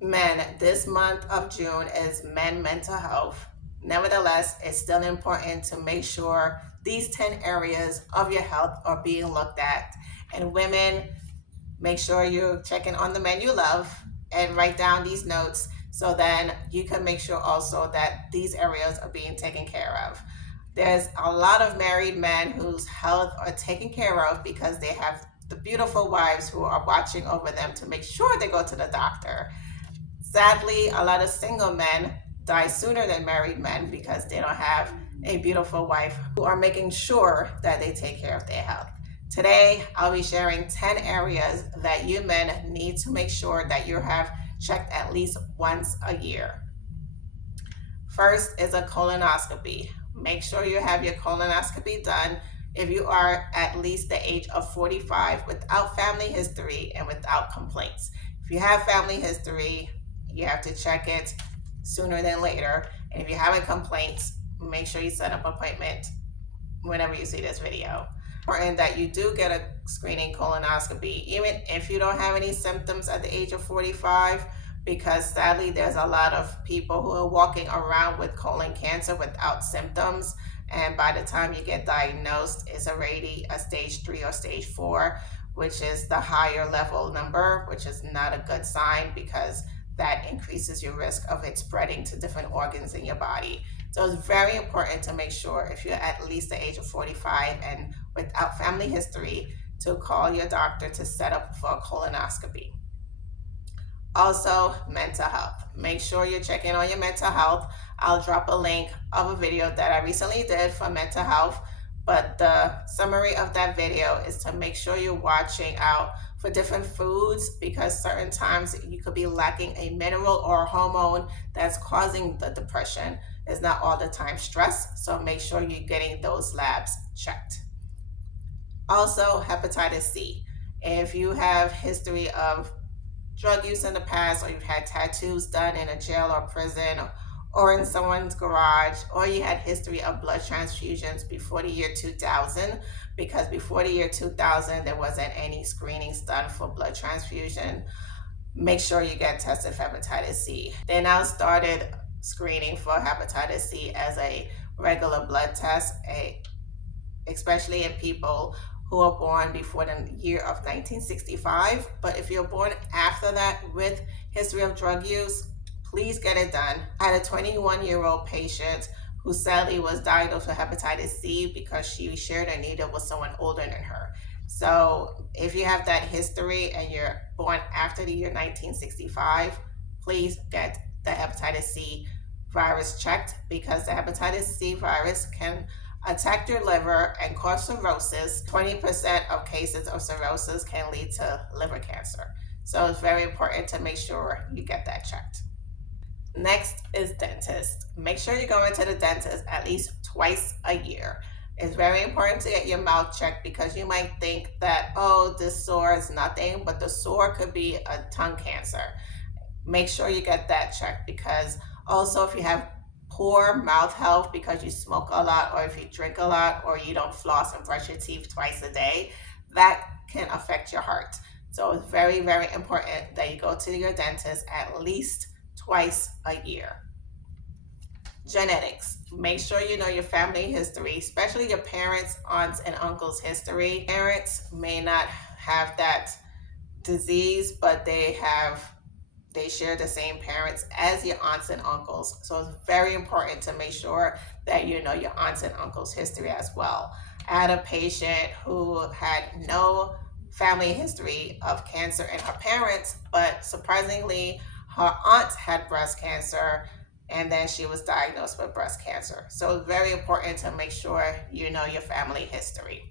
Men, this month of June is Men Mental Health. Nevertheless, it's still important to make sure these 10 areas of your health are being looked at. And women, make sure you're checking on the men you love and write down these notes so then you can make sure also that these areas are being taken care of. There's a lot of married men whose health are taken care of because they have the beautiful wives who are watching over them to make sure they go to the doctor. Sadly, a lot of single men die sooner than married men because they don't have a beautiful wife who are making sure that they take care of their health. Today, I'll be sharing 10 areas that you men need to make sure that you have checked at least once a year. First is a colonoscopy. Make sure you have your colonoscopy done if you are at least the age of 45 without family history and without complaints. If you have family history, you have to check it sooner than later. And if you have complaints, make sure you set up an appointment whenever you see this video. Important that you do get a screening colonoscopy, even if you don't have any symptoms at the age of 45, because sadly there's a lot of people who are walking around with colon cancer without symptoms, and by the time you get diagnosed, it's already a stage 3 or stage 4, which is the higher level number, which is not a good sign because that increases your risk of it spreading to different organs in your body. So it's very important to make sure if you're at least the age of 45 and without family history to call your doctor to set up for a colonoscopy. Also, mental health. Make sure you're checking on your mental health. I'll drop a link of a video that I recently did for mental health, but the summary of that video is to make sure you're watching out for different foods because certain times you could be lacking a mineral or a hormone that's causing the depression. It's not all the time stress, so make sure you're getting those labs checked. Also, hepatitis C. If you have history of drug use in the past, or you've had tattoos done in a jail or prison, or in someone's garage, or you had history of blood transfusions before the year 2000, because before the year 2000 there wasn't any screenings done for blood transfusion, make sure you get tested for hepatitis C. They now started screening for hepatitis C as a regular blood test, especially in people who are born before the year of 1965. But if you're born after that with history of drug use, please get it done. I had a 21-year-old patient who sadly was diagnosed with hepatitis C because she shared a needle with someone older than her. So if you have that history and you're born after the year 1965, please get the hepatitis C virus checked because the hepatitis C virus can attack your liver and cause cirrhosis. 20% of cases of cirrhosis can lead to liver cancer. So it's very important to make sure you get that checked. Next is dentist. Make sure you're going to the dentist at least twice a year. It's very important to get your mouth checked because you might think that, oh, this sore is nothing, but the sore could be a tongue cancer. Make sure you get that checked because also if you have poor mouth health because you smoke a lot, or if you drink a lot, or you don't floss and brush your teeth twice a day, that can affect your heart. So it's very, very important that you go to your dentist at least twice a year. Genetics. Make sure you know your family history, especially your parents, aunts, and uncles' history. Parents may not have that disease, but they share the same parents as your aunts and uncles. So it's very important to make sure that you know your aunts and uncles' history as well. I had a patient who had no family history of cancer in her parents, but surprisingly, her aunt had breast cancer, and then she was diagnosed with breast cancer. So it's very important to make sure you know your family history.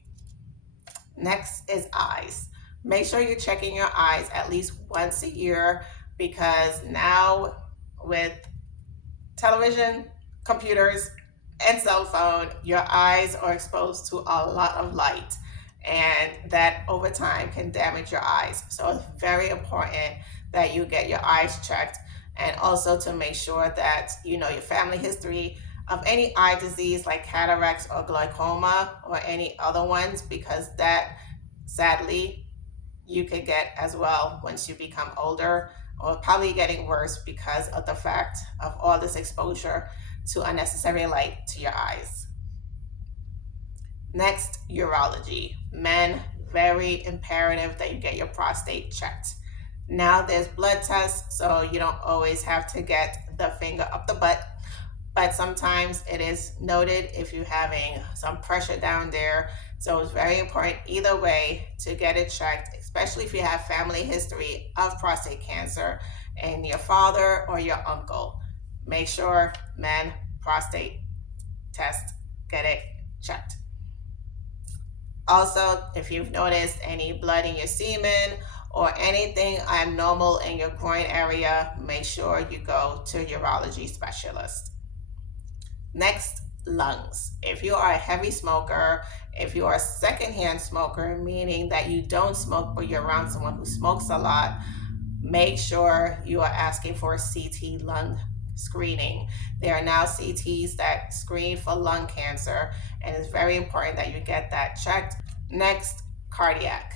Next is eyes. Make sure you're checking your eyes at least once a year because now with television, computers, and cell phone, your eyes are exposed to a lot of light, and that over time can damage your eyes. So it's very important that you get your eyes checked, and also to make sure that you know your family history of any eye disease like cataracts or glaucoma or any other ones, because that sadly you could get as well once you become older. or probably getting worse because of the fact of all this exposure to unnecessary light to your eyes. Next, urology. Men, very imperative that you get your prostate checked. Now there's blood tests, so you don't always have to get the finger up the butt, but sometimes it is noted if you're having some pressure down there. So it's very important either way to get it checked, especially if you have family history of prostate cancer and your father or your uncle. Make sure, men, prostate test, get it checked. Also, if you've noticed any blood in your semen or anything abnormal in your groin area, make sure you go to a urology specialist. Next, lungs. If you are a heavy smoker, if you are a secondhand smoker, meaning that you don't smoke but you're around someone who smokes a lot, make sure you are asking for a CT lung screening. There are now CTs that screen for lung cancer, and it's very important that you get that checked. Next, cardiac.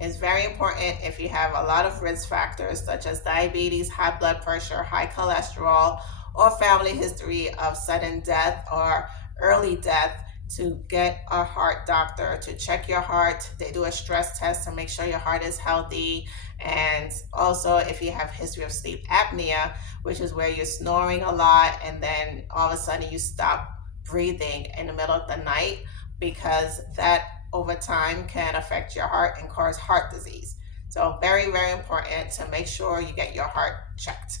It's very important if you have a lot of risk factors such as diabetes, high blood pressure, high cholesterol, or family history of sudden death or early death, to get a heart doctor to check your heart. They do a stress test to make sure your heart is healthy. And also if you have history of sleep apnea, which is where you're snoring a lot and then all of a sudden you stop breathing in the middle of the night, because that over time can affect your heart and cause heart disease. So very, very important to make sure you get your heart checked.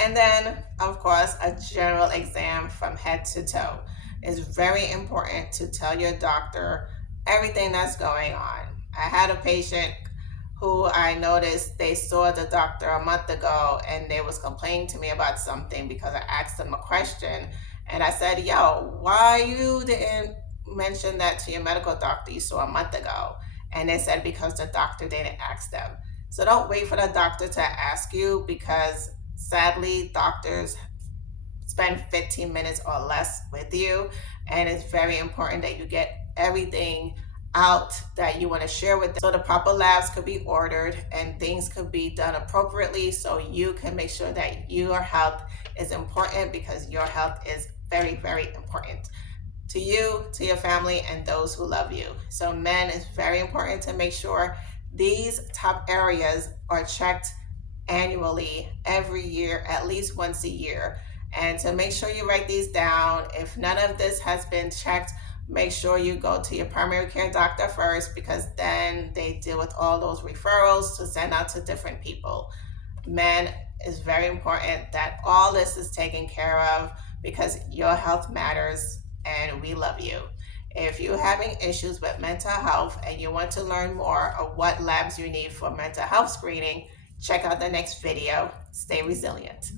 And then, of course, a general exam from head to toe. It's very important to tell your doctor everything that's going on. I had a patient who I noticed they saw the doctor a month ago and they was complaining to me about something because I asked them a question. And I said, yo, why you didn't mention that to your medical doctor you saw a month ago? And they said because the doctor didn't ask them. So don't wait for the doctor to ask you, because sadly, doctors spend 15 minutes or less with you, and it's very important that you get everything out that you want to share with them. So the proper labs could be ordered and things could be done appropriately so you can make sure that your health is important, because your health is very, very important to you, to your family, and those who love you. So men, it's very important to make sure these top areas are checked annually, every year, at least once a year. And to make sure you write these down, if none of this has been checked, make sure you go to your primary care doctor first, because then they deal with all those referrals to send out to different people. Men, it's very important that all this is taken care of, because your health matters and we love you. If you're having issues with mental health and you want to learn more of what labs you need for mental health screening, check out the next video. Stay resilient.